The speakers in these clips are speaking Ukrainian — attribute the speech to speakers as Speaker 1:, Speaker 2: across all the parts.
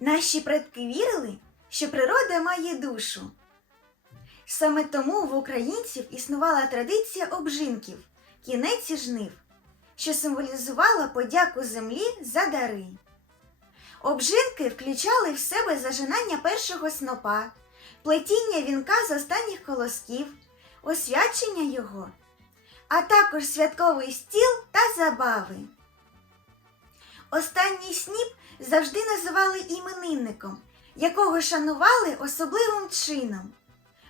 Speaker 1: Наші предки вірили, що природа має душу. Саме тому в українців існувала традиція обжинків, кінець і жнив, що символізувала подяку землі за дари. Обжинки включали в себе зажинання першого снопа, плетіння вінка з останніх колосків, освячення його, а також святковий стіл та забави. Останній сніп завжди називали іменинником, якого шанували особливим чином,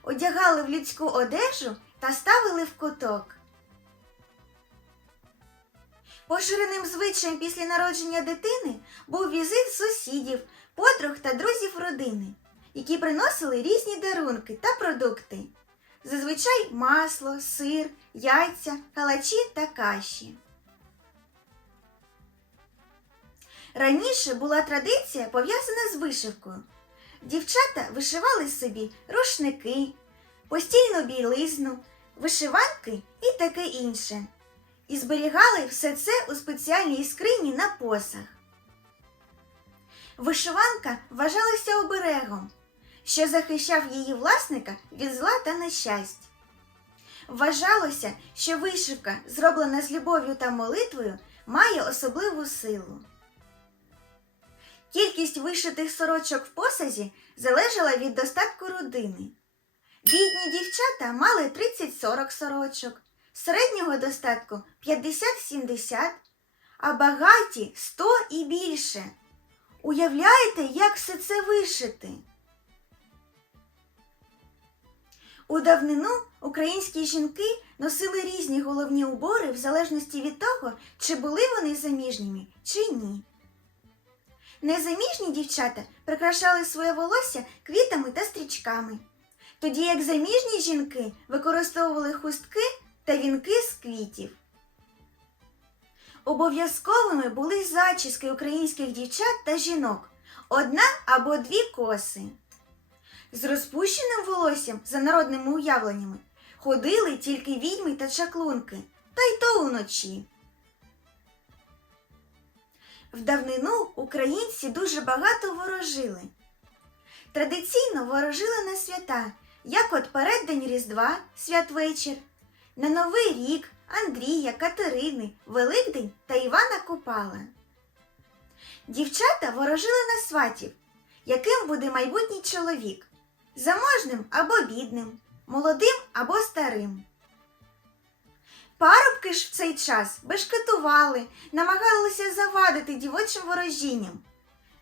Speaker 1: одягали в людську одежу та ставили в куток. Поширеним звичаєм після народження дитини був візит сусідів, подруг та друзів родини, які приносили різні дарунки та продукти, зазвичай масло, сир, яйця, калачі та каші. Раніше була традиція пов'язана з вишивкою. Дівчата вишивали собі рушники, постільну білизну, вишиванки і таке інше. І зберігали все це у спеціальній скрині на посах. Вишиванка вважалася оберегом, що захищав її власника від зла та нещасть. Вважалося, що вишивка, зроблена з любов'ю та молитвою, має особливу силу. Кількість вишитих сорочок в посазі залежала від достатку родини. Бідні дівчата мали 30-40 сорочок, середнього достатку 50-70, а багаті 100 і більше. Уявляєте, як все це вишити? У давнину українські жінки носили різні головні убори в залежності від того, чи були вони заміжніми, чи ні. Незаміжні дівчата прикрашали своє волосся квітами та стрічками, тоді як заміжні жінки використовували хустки та вінки з квітів. Обов'язковими були зачіски українських дівчат та жінок одна або дві коси. З розпущеним волоссям за народними уявленнями ходили тільки відьми та чаклунки, та й то уночі. В давнину українці дуже багато ворожили. Традиційно ворожили на свята, як от переддень Різдва, святвечір, на Новий рік Андрія, Катерини, Великдень та Івана Купала. Дівчата ворожили на сватів, яким буде майбутній чоловік заможним або бідним, молодим або старим. Парубки ж в цей час бешкетували, намагалися завадити дівочим ворожінням,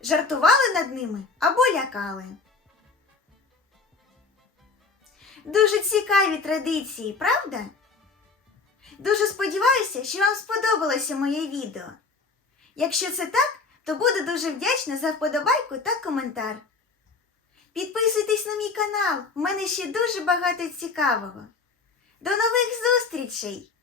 Speaker 1: жартували над ними або лякали. Дуже цікаві традиції, правда? Дуже сподіваюся, що вам сподобалося моє відео. Якщо це так, то буду дуже вдячна за вподобайку та коментар. Підписуйтесь на мій канал, в мене ще дуже багато цікавого. До нових зустрічей!